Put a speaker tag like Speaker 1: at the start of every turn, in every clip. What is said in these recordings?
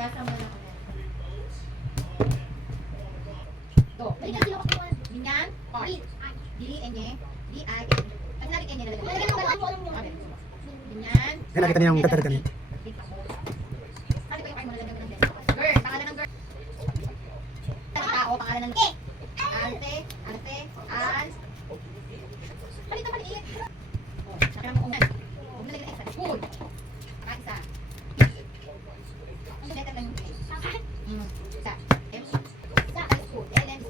Speaker 1: Hugasan mo lang ulit. To.
Speaker 2: Balik ka sila ko.
Speaker 1: Ganyan. Part.
Speaker 2: Wait.
Speaker 1: D, N, E, D, I, N. Pag sinabi N, nilagay mo.
Speaker 2: Lalagyan mo ba? Ano yung
Speaker 1: Okay. Ganyan.
Speaker 3: Yan, nakita niyo yung tatari kami.
Speaker 1: Kasi ko yung part mo nalagyan mo ng Girl, pangalan ng girl. Tao, pangalan ng
Speaker 2: Eh.
Speaker 1: Arte, arte, an. Palit na maliit. Oh, nakira mo kung yan. Huwag na lagyan ng extra. Food. Ah, isa. Ang letter lang yung play. Mm, isa. M. Isa. Ay, school. L, M, school. Pinit. L. Pinit. So, ako naging- ako natatawa. So, tingnan mo. Ano dito? Ang ganito. Oh. Sige ka, dahil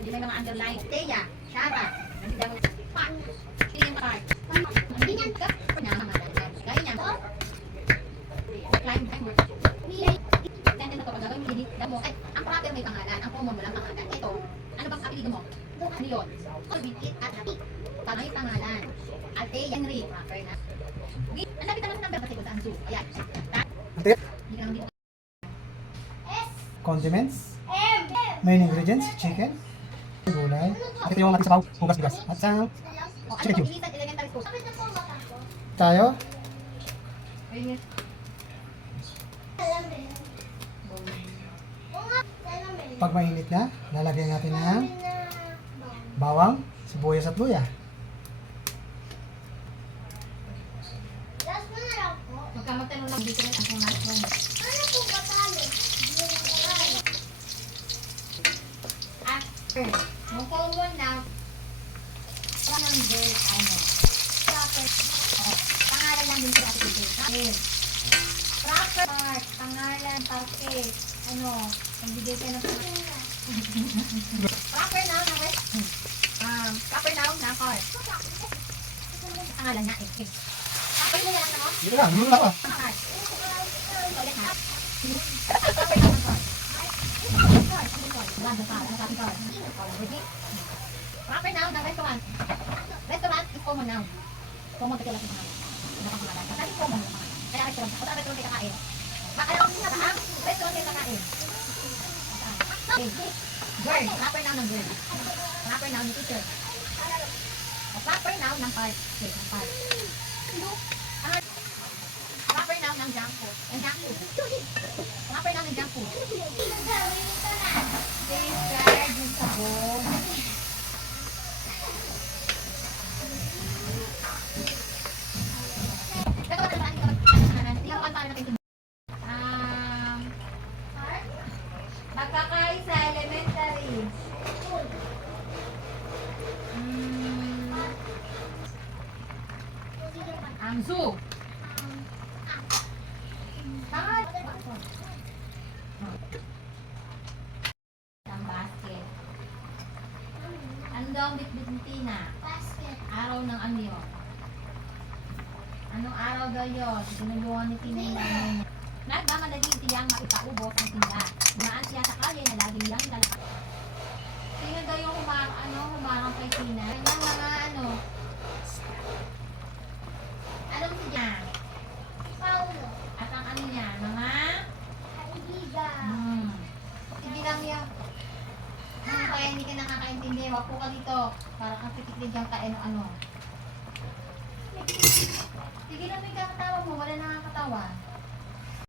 Speaker 1: pag may mga underline. Teya, Shara, nandiyan mo. Part. Sige yung part. Hindi niyan ka. Gaya niya. Climb, climb, work. Ganda na to, pag gagawin hindi mo. Ay, ang proper may pangalan, ang common mo lang pangalan. Ito, ano bang apelido mo? Ano yun? It at happy. Panay pangalan. Ate Henry, proper na. Ang lapit naman ng number kasi kung saan zoo. Ayan.
Speaker 3: Ate, condiments, main ingredients, chicken, gulay. At ito yung ating sabaw, hugas bigas. At sa
Speaker 1: O, ano
Speaker 3: Chicken cube.
Speaker 2: ko.
Speaker 3: tayo, pag mainit na, lalagyan natin ng bawang, sibuyas at luya.
Speaker 2: Last mo na lang po.
Speaker 1: Huwag ka magtanong lang dito ng ang mas mo.
Speaker 2: Ano po ba tayo.
Speaker 1: After, nung common na, ng girl, ano, proper, oh, pangalan lang din sa application. Proper. Proper part, pangalan, parte, ano, nagbigay ka ng proper noun na west, um, proper noun na part. Pangalan na, eh.
Speaker 3: Dito lang, lang ako.
Speaker 1: Ha. Proper noun ng restaurant. Restaurant is common noun. Common kasi lang sa mga. Nakapangalan. Kasi common. Kaya restaurant. Kung saan restaurant kayo kakain. Bakalaw ang sinasaam, restaurant kayo kakain. Girl. Proper noun ng girl. Proper noun ng teacher. Proper noun ng part. Okay, ng part. Noun ng junk food. Ng junk food. Proper noun ng junk food. Safeguard yung sabon. Ang Um, magkakaisa elementary. Mm, ang. Ang basket. Ano daw ang bitbit ni Tina?
Speaker 2: Basket.
Speaker 1: Araw ng ano yun? Anong araw daw yun? Sinulungan ni yung nanay niya. Nagmamadali siyang maipaubos ang tinda. Dumaan siya sa kalye na laging lang lalakad. Sino daw yung humar ano, humarang kay Tina? Kanyang mga ano. Anong siya?
Speaker 2: Paulo.
Speaker 1: At ang ano niya? Mga?
Speaker 2: Kaibigan.
Speaker 1: Hmm. Sige lang yan. Hmm, kaya hindi ka nakakaintindi. Wag po ka dito. Para kang pitiklig yung kain ano. Sige lang may kakatawa mo. Wala nakakatawa.